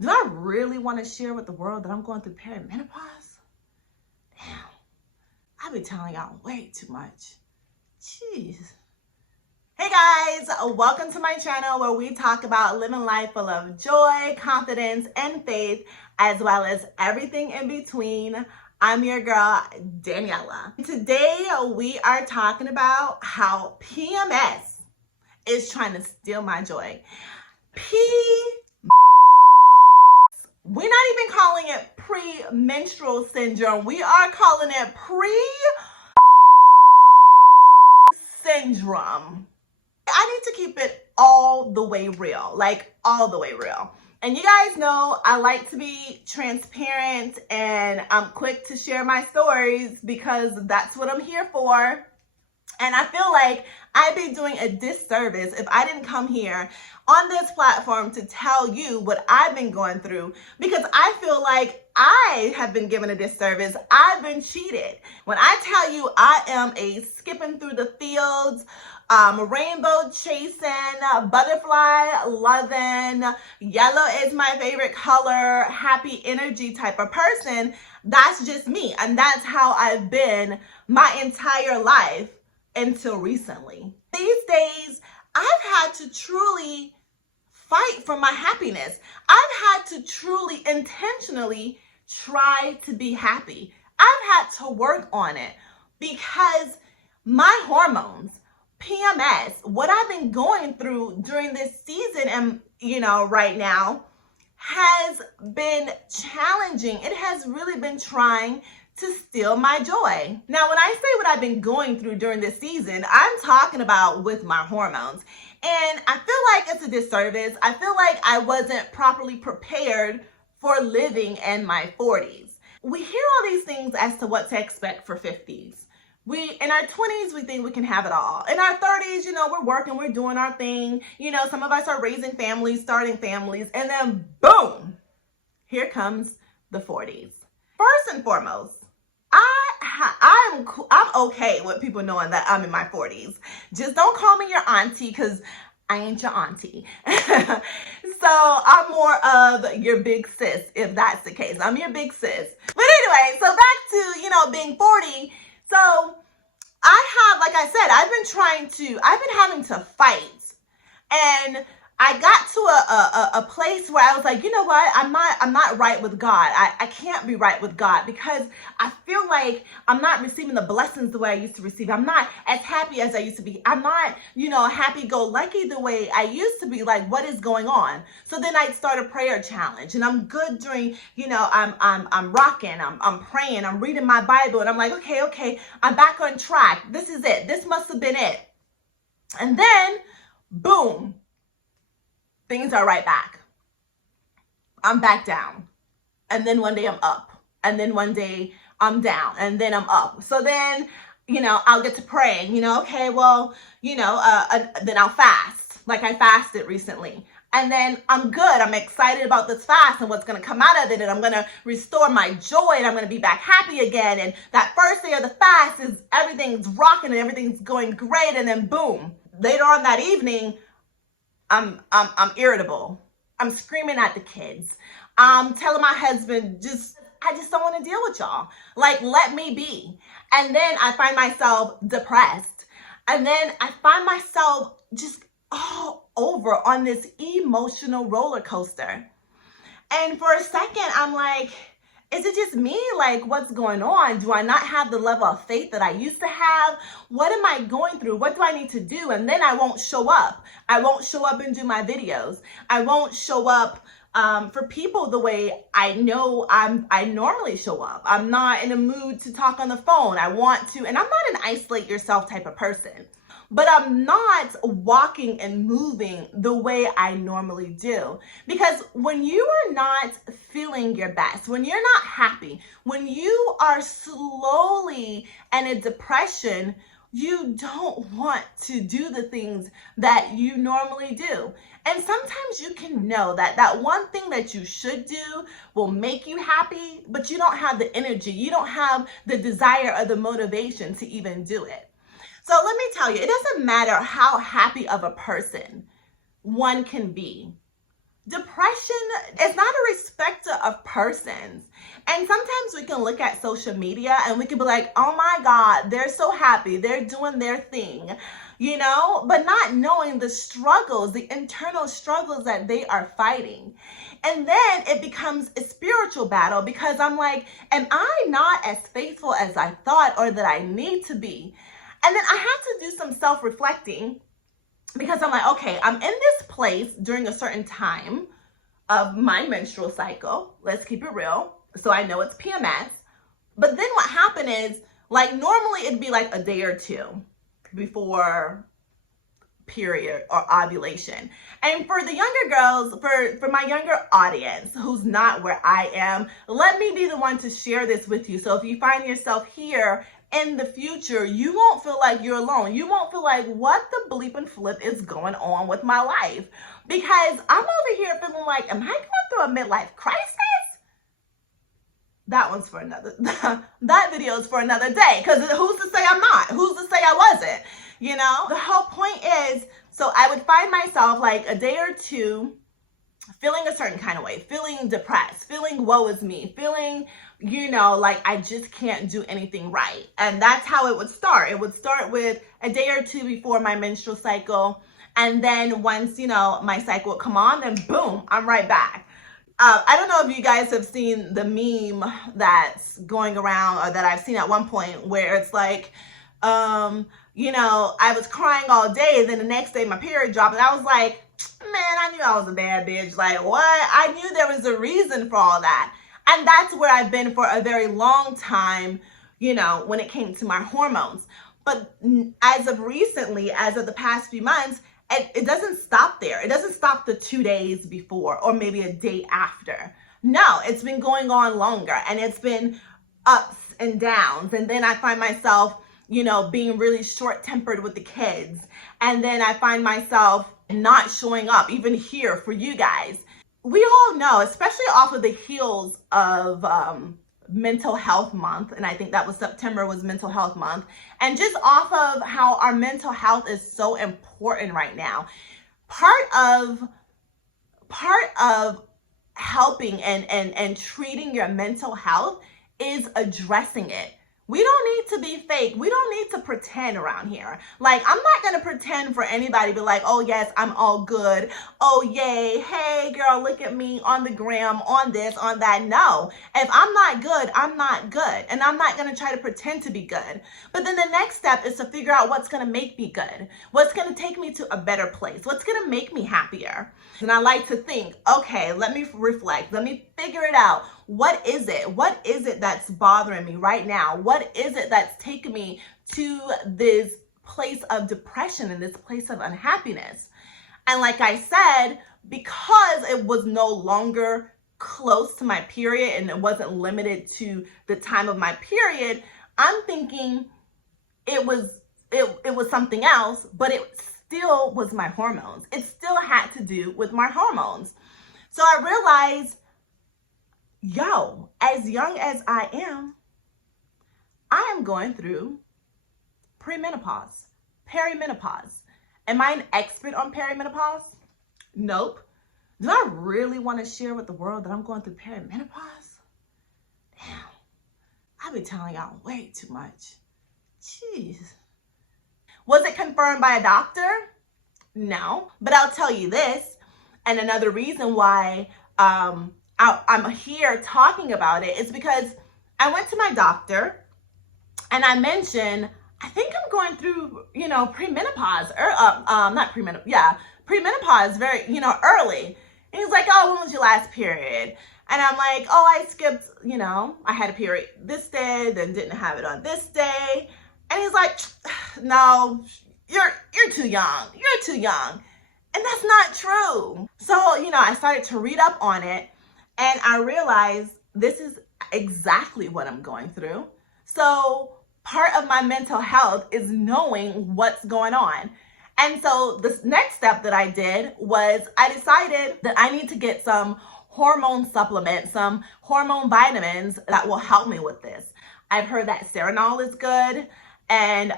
Do I really want to share with the world that I'm going through perimenopause? Damn, I be telling y'all way too much. Jeez. Hey guys, welcome to my channel where we talk about living life full of joy, confidence, and faith, as well as everything in between. I'm your girl, Daniela. Today we are talking about how PMS is trying to steal my joy. We're not even calling it premenstrual syndrome. We are calling it syndrome. I need to keep it all the way real, like all the way real. And you guys know I like to be transparent and I'm quick to share my stories because that's what I'm here for. And I feel like I'd be doing a disservice if I didn't come here on this platform to tell you what I've been going through, because I feel like I have been given a disservice. I've been cheated. When I tell you I am a skipping through the fields, rainbow chasing, butterfly loving, yellow is my favorite color, happy energy type of person, that's just me. And that's how I've been my entire life until recently. These days, I've had to truly fight for my happiness. I've had to truly intentionally try to be happy. I've had to work on it because my hormones, PMS, what I've been going through during this season and, right now has been challenging. It has really been trying to steal my joy. Now, when I say what I've been going through during this season, I'm talking about with my hormones. And I feel like it's a disservice. I feel like I wasn't properly prepared for living in my 40s. We hear all these things as to what to expect for 50s. In our 20s, we think we can have it all. In our 30s, we're working, we're doing our thing. Some of us are raising families, starting families, and then boom, here comes the 40s. First and foremost, I'm okay with people knowing that I'm in my 40s. Just don't call me your auntie because I ain't your auntie. So I'm more of your big sis, if that's the case. I'm your big sis. But anyway, so back to, being 40. So like I said, I've been having to fight. And I got to a place where I was like, you know what? I'm not right with God. I can't be right with God because I feel like I'm not receiving the blessings the way I used to receive. I'm not as happy as I used to be. I'm not, happy-go-lucky the way I used to be. Like, what is going on? So then I start a prayer challenge, and I'm good during, I'm rocking, I'm praying, I'm reading my Bible, and I'm like, okay, I'm back on track. This is it. This must have been it. And then, boom. Things are right back. I'm back down. And then one day I'm up. And then one day I'm down. And then I'm up. So then, I'll get to praying, then I'll fast. Like I fasted recently. And then I'm good. I'm excited about this fast and what's going to come out of it. And I'm going to restore my joy and I'm going to be back happy again. And that first day of the fast is everything's rocking and everything's going great. And then boom, later on that evening, I'm irritable. I'm screaming at the kids. I'm telling my husband, I just don't want to deal with y'all. Like, let me be. And then I find myself depressed. And then I find myself just all over on this emotional roller coaster. And for a second, I'm like, is it just me? Like, what's going on? Do I not have the level of faith that I used to have? What am I going through? What do I need to do? And then I won't show up. I won't show up and do my videos. I won't show up for people the way I know I normally show up. I'm not in a mood to talk on the phone. I want to, and I'm not an isolate yourself type of person. But I'm not walking and moving the way I normally do. Because when you are not feeling your best, when you're not happy, when you are slowly in a depression, you don't want to do the things that you normally do. And sometimes you can know that one thing that you should do will make you happy, but you don't have the energy, you don't have the desire or the motivation to even do it. So let me tell you, it doesn't matter how happy of a person one can be. Depression is not a of persons. And sometimes we can look at social media and we can be like, oh my God, they're so happy, they're doing their thing, you know, but not knowing the struggles, the internal struggles that they are fighting. And then it becomes a spiritual battle because I'm like, am I not as faithful as I thought or that I need to be? And then I have to do some self-reflecting because I'm like, okay, I'm in this place during a certain time of my menstrual cycle. Let's keep it real. So I know it's PMS. But then what happened is, like, normally it'd be like a day or two before period or ovulation. And for the younger girls, for my younger audience who's not where I am, let me be the one to share this with you. So if you find yourself here in the future, you won't feel like you're alone. You won't feel like, what the bleep and flip is going on with my life? Because I'm over here feeling like, am I going through a midlife crisis? That one's for another, that video is for another day. Because who's to say I'm not? Who's to say I wasn't? You know, the whole point is, so I would find myself like a day or two feeling a certain kind of way, feeling depressed, feeling woe is me, feeling, you know, like I just can't do anything right. And that's how it would start. It would start with a day or two before my menstrual cycle. And then once, you know, my cycle would come on, then boom, I'm right back. I don't know if you guys have seen the meme that's going around or that I've seen at one point where it's like, you know, I was crying all day, then the next day my period dropped, and I was like, man, I knew I was a bad bitch. Like, what? I knew there was a reason for all that. And that's where I've been for a very long time, you know, when it came to my hormones. But as of recently, as of the past few months, it doesn't stop there. It doesn't stop the 2 days before or maybe a day after. No, it's been going on longer, and it's been ups and downs. And then I find myself, you know, being really short-tempered with the kids. And then I find myself not showing up even here for you guys. We all know, especially off of the heels of mental health month, and I think that was September was mental health month, and just off of how our mental health is so important right now. Part of helping and treating your mental health is addressing it. We don't need to be fake. We don't need to pretend around here. Like, I'm not going to pretend for anybody, be like, oh yes, I'm all good. Oh yay. Hey girl, look at me on the gram, on this, on that. No, if I'm not good, I'm not good. And I'm not going to try to pretend to be good. But then the next step is to figure out what's going to make me good. What's going to take me to a better place. What's going to make me happier. And I like to think, okay, let me reflect. Let me figure it out. What is it? What is it that's bothering me right now? What is it that's taking me to this place of depression and this place of unhappiness? And like I said, because it was no longer close to my period and it wasn't limited to the time of my period, I'm thinking it was something else, but it still was my hormones. It still had to do with my hormones. So I realized, yo, as young as I am going through premenopause, perimenopause. Am I an expert on perimenopause? Nope. Do I really want to share with the world that I'm going through perimenopause? Damn, I've been telling y'all way too much. Jeez. Was it confirmed by a doctor? No, but I'll tell you this, and another reason why I'm here talking about it is because I went to my doctor and I mentioned, I think I'm going through, you know, premenopause, or not premenopause, yeah, premenopause very, you know, early. And he's like, oh, when was your last period? And I'm like, oh, I skipped, you know, I had a period this day, then didn't have it on this day. And he's like, no, you're too young. You're too young. And that's not true. So, you know, I started to read up on it and I realized this is exactly what I'm going through. So part of my mental health is knowing what's going on. And so the next step that I did was I decided that I need to get some hormone supplements, some hormone vitamins that will help me with this. I've heard that Serenol is good, and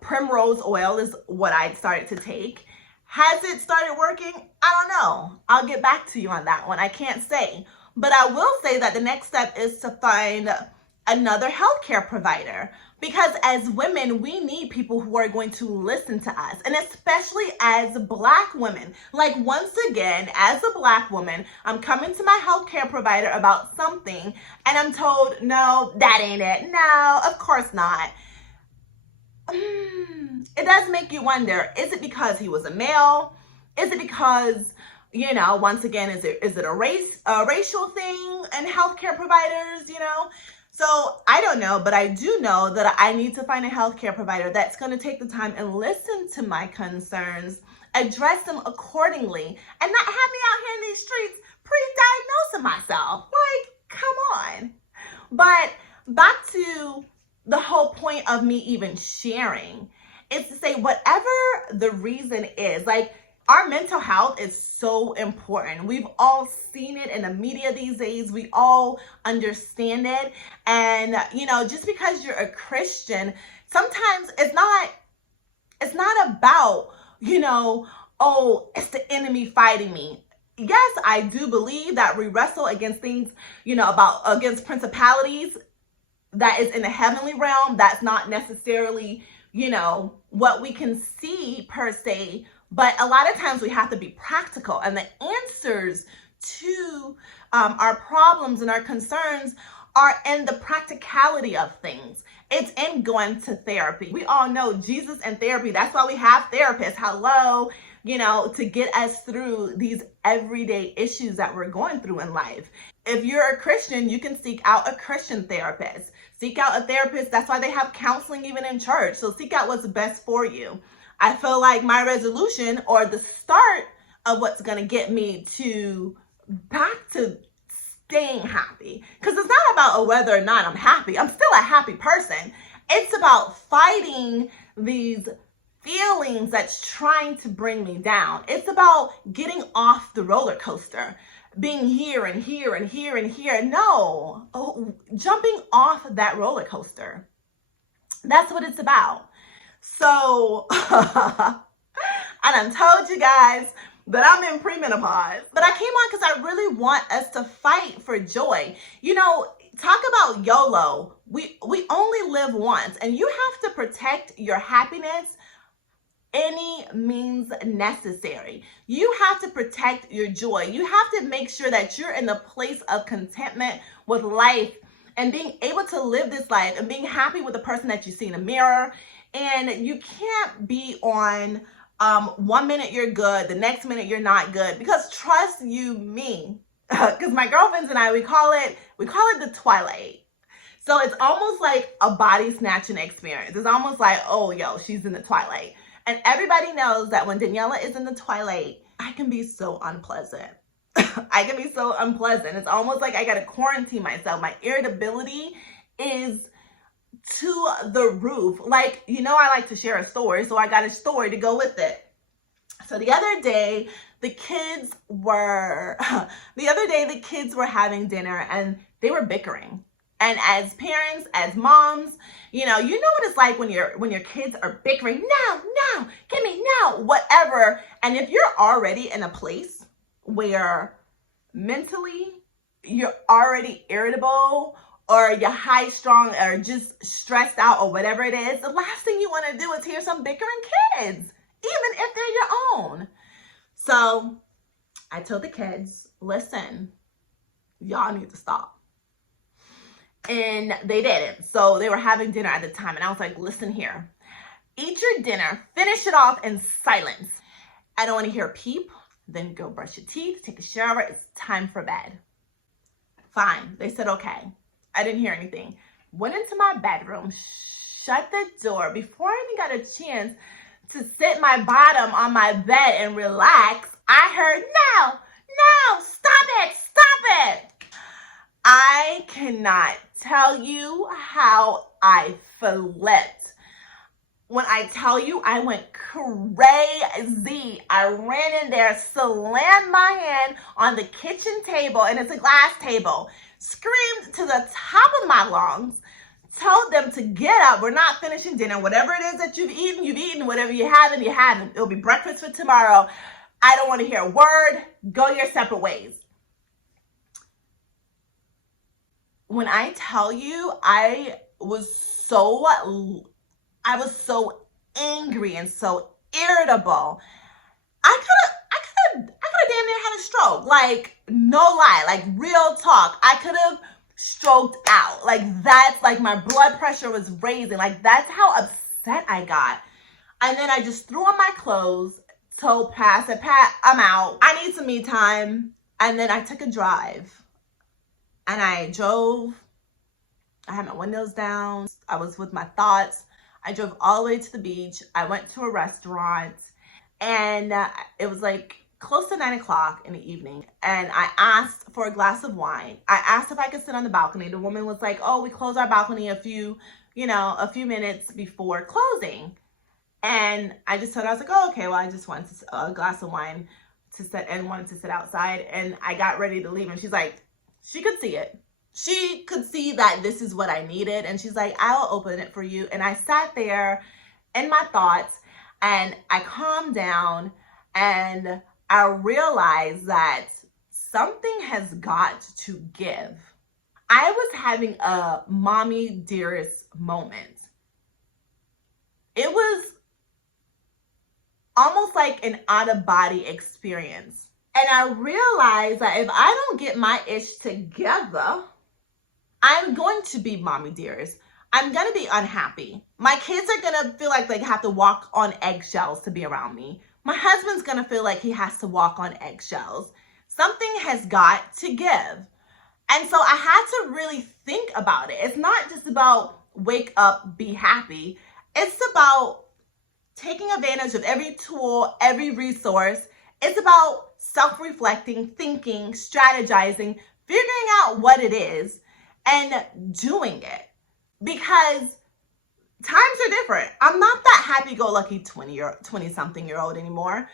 primrose oil is what I started to take. Has it started working? I don't know. I'll get back to you on that one. I can't say. But I will say that the next step is to find another healthcare provider, because as women, we need people who are going to listen to us, and especially as Black women. Like, once again, as a Black woman, I'm coming to my healthcare provider about something, and I'm told, no, that ain't it. No, of course not. It does make you wonder, is it because he was a male? Is it because, once again, is it a racial thing in healthcare providers, So I don't know, but I do know that I need to find a healthcare provider that's going to take the time and listen to my concerns, address them accordingly, and not have me out here in these streets pre-diagnosing myself. Like, come on. But back to the whole point of me even sharing is to say, whatever the reason is, like, our mental health is so important. We've all seen it in the media these days. We all understand it. And, just because you're a Christian, sometimes it's not about, oh, it's the enemy fighting me. Yes, I do believe that we wrestle against things, against principalities that is in the heavenly realm. That's not necessarily, what we can see per se. But a lot of times we have to be practical, and the answers to our problems and our concerns are in the practicality of things. It's in going to therapy. We all know Jesus and therapy. That's why we have therapists. Hello, to get us through these everyday issues that we're going through in life. If you're a Christian, you can seek out a Christian therapist. Seek out a therapist. That's why they have counseling even in church. So seek out what's best for you. I feel like my resolution, or the start of what's going to get me back to staying happy, because it's not about whether or not I'm happy. I'm still a happy person. It's about fighting these feelings that's trying to bring me down. It's about getting off the roller coaster, being here and here and here and here. No, jumping off that roller coaster. That's what it's about. So, I done told you guys that I'm in premenopause, but I came on because I really want us to fight for joy. Talk about YOLO. We only live once, and you have to protect your happiness any means necessary. You have to protect your joy. You have to make sure that you're in the place of contentment with life and being able to live this life and being happy with the person that you see in the mirror. And you can't be on 1 minute you're good, the next minute you're not good, because trust you me, because my girlfriends and I, we call it the twilight. So it's almost like a body snatching experience. It's almost like, oh, she's in the twilight. And everybody knows that when Daniela is in the twilight, I can be so unpleasant. I can be so unpleasant. It's almost like I got to quarantine myself. My irritability is to the roof. Like, I like to share a story, so I got a story to go with it. So the other day, the kids were having dinner, and they were bickering. And as parents, as moms, you know what it's like when your kids are bickering. No, give me, no, whatever. And if you're already in a place where mentally you're already irritable, or you're high strung, or just stressed out, or whatever it is, the last thing you want to do is hear some bickering kids, even if they're your own. So I told the kids, listen, y'all need to stop. And they didn't. So they were having dinner at the time, and I was like, listen here, eat your dinner, finish it off in silence. I don't want to hear a peep. Then go brush your teeth, take a shower. It's time for bed. Fine. They said, okay. I didn't hear anything. Went into my bedroom, shut the door. Before I even got a chance to sit my bottom on my bed and relax, I heard, no, stop it. I cannot tell you how I flipped. When I tell you I went crazy, I ran in there, slammed my hand on the kitchen table, and it's a glass table, screamed to the top of my lungs, told them to get up. We're not finishing dinner. Whatever it is that you've eaten. Whatever you haven't, you haven't. It'll be breakfast for tomorrow. I don't want to hear a word. Go your separate ways. when I tell you, I was so angry and so irritable. I could have damn near had a stroke. Like, no lie, like real talk. I could have stroked out. Like, that's like my blood pressure was raising. Like, that's how upset I got. And then I just threw on my clothes, told Pat, I'm out. I need some me time. And then I took a drive. And I drove. I had my windows down. I was with my thoughts. I drove all the way to the beach. I went to a restaurant. And it was like close to 9 o'clock in the evening. And I asked for a glass of wine. I asked if I could sit on the balcony. The woman was like, oh, we close our balcony a few minutes before closing. And I just told her, I was like, oh, okay, well, I just wanted a glass of wine to sit and wanted to sit outside. And I got ready to leave. And she's like, she could see it. She could see that this is what I needed. And she's like, I'll open it for you. And I sat there in my thoughts and I calmed down and I realized that something has got to give. I was having a mommy dearest moment. It was almost like an out-of-body experience. And I realized that if I don't get my ish together, I'm going to be mommy dearest. I'm going to be unhappy. My kids are going to feel like they have to walk on eggshells to be around me. My husband's going to feel like he has to walk on eggshells. Something has got to give. And so I had to really think about it. It's not just about wake up, be happy. It's about taking advantage of every tool, every resource. It's about self-reflecting, thinking, strategizing, figuring out what it is, and doing it. Because times are different. I'm not that happy-go-lucky 20-something-year-old anymore.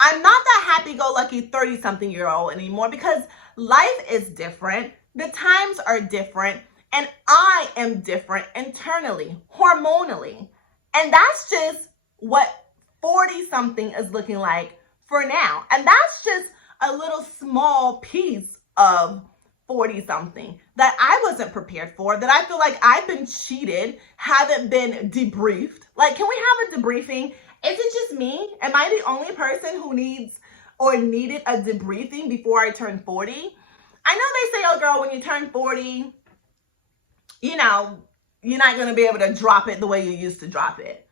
I'm not that happy-go-lucky 30-something-year-old anymore because life is different. The times are different. And I am different internally, hormonally. And that's just what 40-something is looking like for now. And that's just a little small piece of 40-something that I wasn't prepared for, that I feel like I've been cheated, haven't been debriefed. Like, can we have a debriefing? Is it just me? Am I the only person who needs or needed a debriefing before I turn 40? I know they say, oh girl, when you turn 40, you're not going to be able to drop it the way you used to drop it.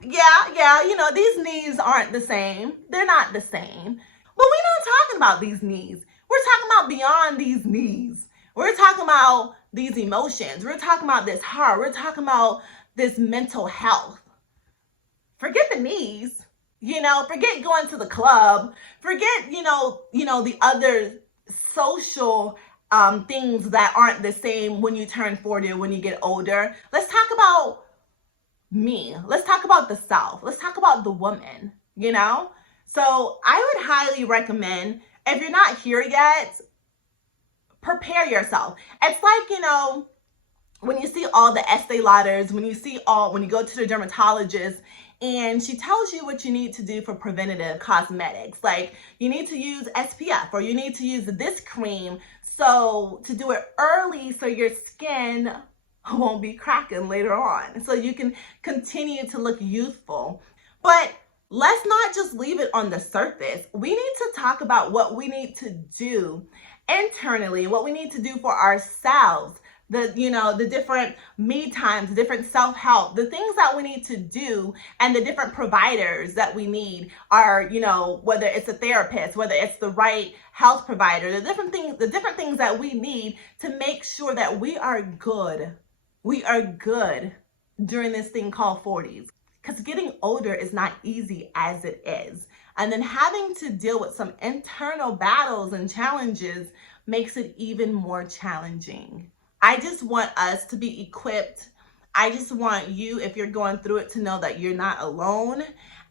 Yeah, these knees aren't the same. They're not the same. But we're not talking about these knees. We're talking about beyond these knees. We're talking about these emotions. We're talking about this heart. We're talking about this mental health. Forget the knees, forget going to the club. Forget, the other social things that aren't the same when you turn 40 or when you get older. Let's talk about me. Let's talk about the self. Let's talk about the woman, So I would highly recommend, if you're not here yet, prepare yourself. It's like, when you see all the Estee Lauders, when you go to the dermatologist and she tells you what you need to do for preventative cosmetics, like you need to use SPF or you need to use this cream to do it early so your skin won't be cracking later on, so you can continue to look youthful. But let's not just leave it on the surface. We need to talk about what we need to do internally, what we need to do for ourselves, the different me times, the different self-help, the things that we need to do, and the different providers that we need are, whether it's a therapist, whether it's the right health provider, the different things that we need to make sure that we are good. We are good during this thing called 40s. Because getting older is not easy as it is. And then having to deal with some internal battles and challenges makes it even more challenging. I just want us to be equipped. I just want you, if you're going through it, to know that you're not alone.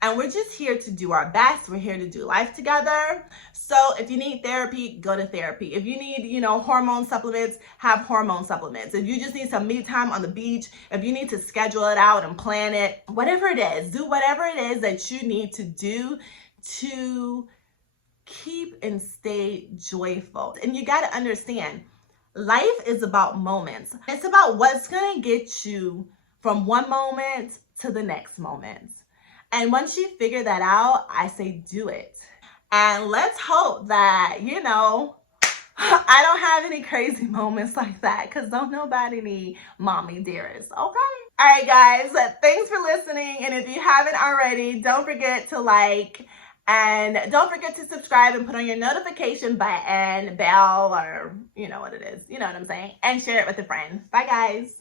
And we're just here to do our best. We're here to do life together. So if you need therapy, go to therapy. If you need, hormone supplements, have hormone supplements. If you just need some me time on the beach, if you need to schedule it out and plan it, whatever it is, do whatever it is that you need to do to keep and stay joyful. And you got to understand, Life is about moments. It's about what's going to get you from one moment to the next moment. And once you figure that out, I say do it. And let's hope that, you know, I don't have any crazy moments like that, because don't nobody need mommy dearest, okay? All right, guys, thanks for listening. And if you haven't already, don't forget to like, and don't forget to subscribe and put on your notification button, bell, or you know what it is. You know what I'm saying? And share it with a friend. Bye, guys.